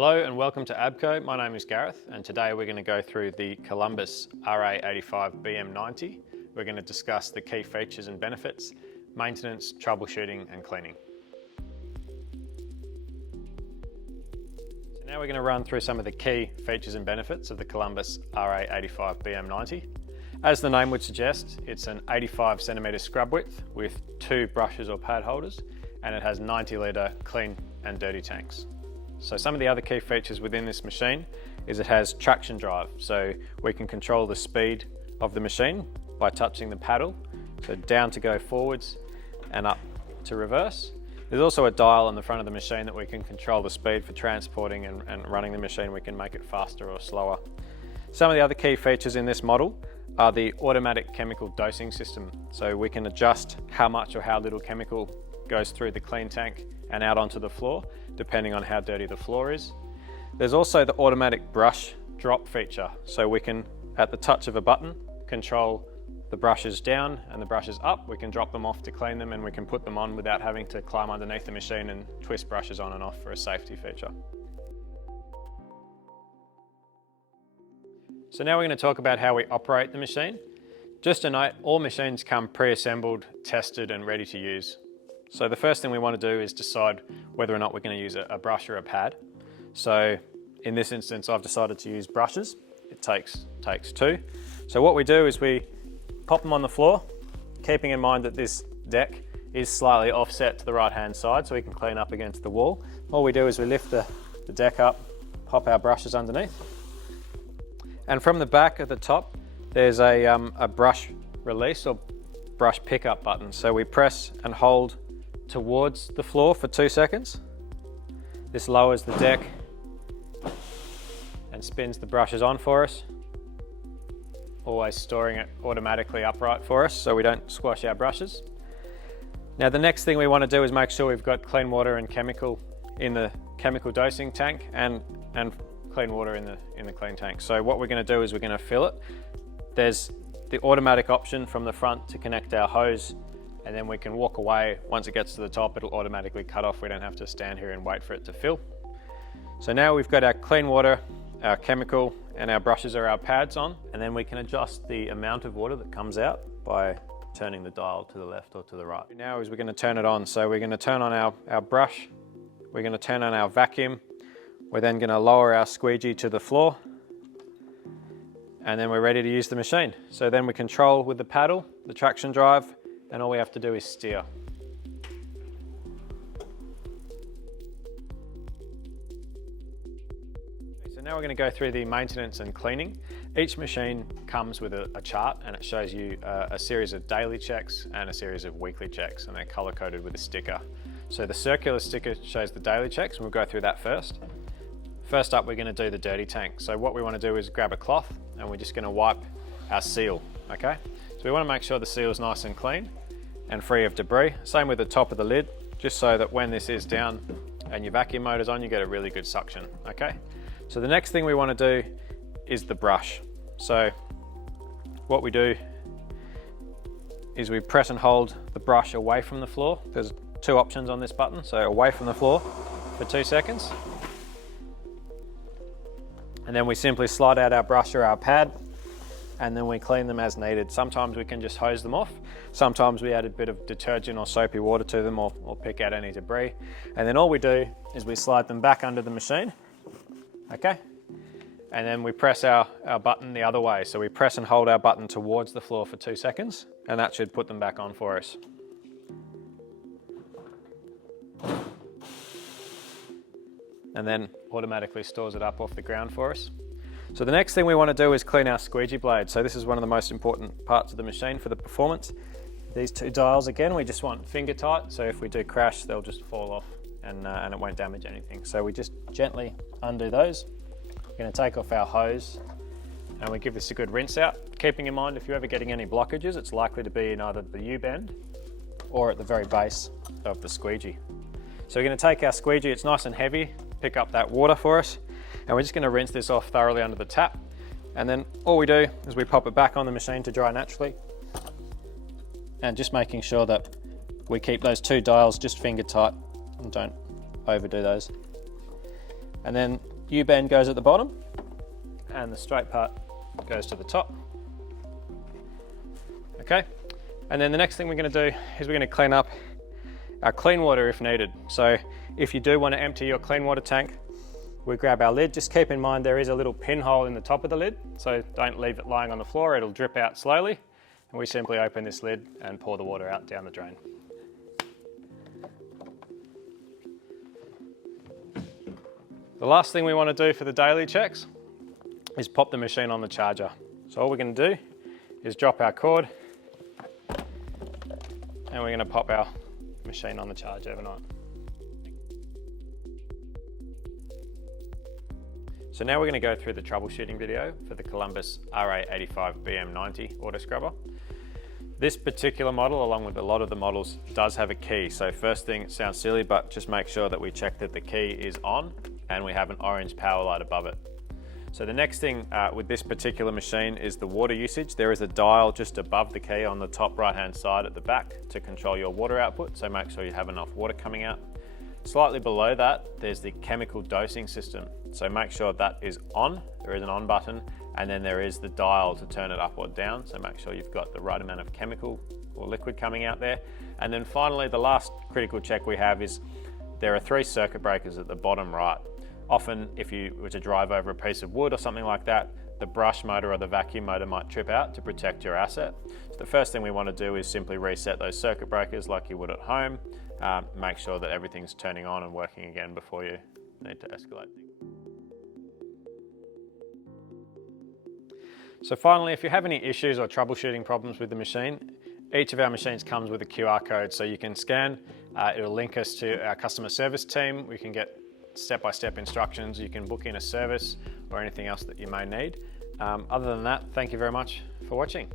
Hello and welcome to Abco. My name is Gareth and today we're going to go through the Columbus RA85 BM90. We're going to discuss the key features and benefits, maintenance, troubleshooting and cleaning. So now we're going to run through some of the key features and benefits of the Columbus RA85 BM90. As the name would suggest, it's an 85 centimetre scrub width with 2 brushes or pad holders, and it has 90 litre clean and dirty tanks. So some of the other key features within this machine is it has traction drive. So we can control the speed of the machine by touching the paddle. So down to go forwards and up to reverse. There's also a dial on the front of the machine that we can control the speed for transporting and running the machine. We can make it faster or slower. Some of the other key features in this model are the automatic chemical dosing system. So we can adjust how much or how little chemical goes through the clean tank and out onto the floor, depending on how dirty the floor is. There's also the automatic brush drop feature. So we can, at the touch of a button, control the brushes down and the brushes up. We can drop them off to clean them and we can put them on without having to climb underneath the machine and twist brushes on and off for a safety feature. So now we're going to talk about how we operate the machine. Just a note, all machines come pre-assembled, tested and ready to use. So the first thing we want to do is decide whether or not we're going to use a brush or a pad. So in this instance, I've decided to use brushes. It takes 2. So what we do is we pop them on the floor, keeping in mind that this deck is slightly offset to the right-hand side so we can clean up against the wall. All we do is we lift the deck up, pop our brushes underneath. And from the back at the top, there's a brush release or brush pickup button. So we press and hold towards the floor for 2 seconds. This lowers the deck and spins the brushes on for us, always storing it automatically upright for us so we don't squash our brushes. Now the next thing we want to do is make sure we've got clean water and chemical in the chemical dosing tank and clean water in the clean tank. So what we're going to do is we're going to fill it. There's the automatic option from the front to connect our hose, and then we can walk away. Once it gets to the top, it'll automatically cut off. We don't have to stand here and wait for it to fill. So now we've got our clean water, our chemical, and our brushes or our pads on, and then we can adjust the amount of water that comes out by turning the dial to the left or to the right. Now is we're going to turn it on. So we're going to turn on our brush, we're going to turn on our vacuum, we're then going to lower our squeegee to the floor, and then we're ready to use the machine. So then we control with the paddle, the traction drive, and all we have to do is steer. So now we're going to go through the maintenance and cleaning. Each machine comes with a chart, and it shows you a series of daily checks and a series of weekly checks, and they're color coded with a sticker. So the circular sticker shows the daily checks, and we'll go through that first. First up, we're going to do the dirty tank. So what we want to do is grab a cloth and we're just going to wipe our seal, okay? So we want to make sure the seal is nice and clean and free of debris. Same with the top of the lid, just so that when this is down and your vacuum motor's on, you get a really good suction, okay? So the next thing we want to do is the brush. So what we do is we press and hold the brush away from the floor. There's 2 options on this button, so away from the floor for 2 seconds. And then we simply slide out our brush or our pad, and then we clean them as needed. Sometimes we can just hose them off. Sometimes we add a bit of detergent or soapy water to them or pick out any debris. And then all we do is we slide them back under the machine, okay? And then we press our button the other way. So we press and hold our button towards the floor for 2 seconds, and that should put them back on for us. And then automatically stores it up off the ground for us. So the next thing we want to do is clean our squeegee blade. So this is one of the most important parts of the machine for the performance. These 2 dials, again, we just want finger tight. So if we do crash, they'll just fall off and it won't damage anything. So we just gently undo those. We're going to take off our hose and we give this a good rinse out. Keeping in mind, if you're ever getting any blockages, it's likely to be in either the U-bend or at the very base of the squeegee. So we're going to take our squeegee, it's nice and heavy, pick up that water for us, and we're just going to rinse this off thoroughly under the tap, and then all we do is we pop it back on the machine to dry naturally, and just making sure that we keep those 2 dials just finger tight and don't overdo those. And then U-bend goes at the bottom and the straight part goes to the top. Okay, and then the next thing we're going to do is we're going to clean up our clean water if needed. So if you do want to empty your clean water tank, we grab our lid. Just keep in mind there is a little pinhole in the top of the lid, so don't leave it lying on the floor, it'll drip out slowly. And we simply open this lid and pour the water out down the drain. The last thing we want to do for the daily checks is pop the machine on the charger. So all we're going to do is drop our cord and we're going to pop our machine on the charge overnight. So now we're going to go through the troubleshooting video for the Columbus RA85 BM90 auto scrubber. This particular model, along with a lot of the models, does have a key. So first thing, it sounds silly, but just make sure that we check that the key is on and we have an orange power light above it. So the next thing with this particular machine is the water usage. There is a dial just above the key on the top right hand side at the back to control your water output, so make sure you have enough water coming out. Slightly below that, there's the chemical dosing system. So make sure that is on, there is an on button, and then there is the dial to turn it up or down. So make sure you've got the right amount of chemical or liquid coming out there. And then finally, the last critical check we have is there are 3 circuit breakers at the bottom right. Often, if you were to drive over a piece of wood or something like that, the brush motor or the vacuum motor might trip out to protect your asset. So the first thing we want to do is simply reset those circuit breakers like you would at home. Make sure that everything's turning on and working again before you need to escalate things. So finally, if you have any issues or troubleshooting problems with the machine, each of our machines comes with a QR code, so you can scan. It'll link us to our customer service team. We can get step-by-step instructions. You can book in a service or anything else that you may need. Other than that, thank you very much for watching.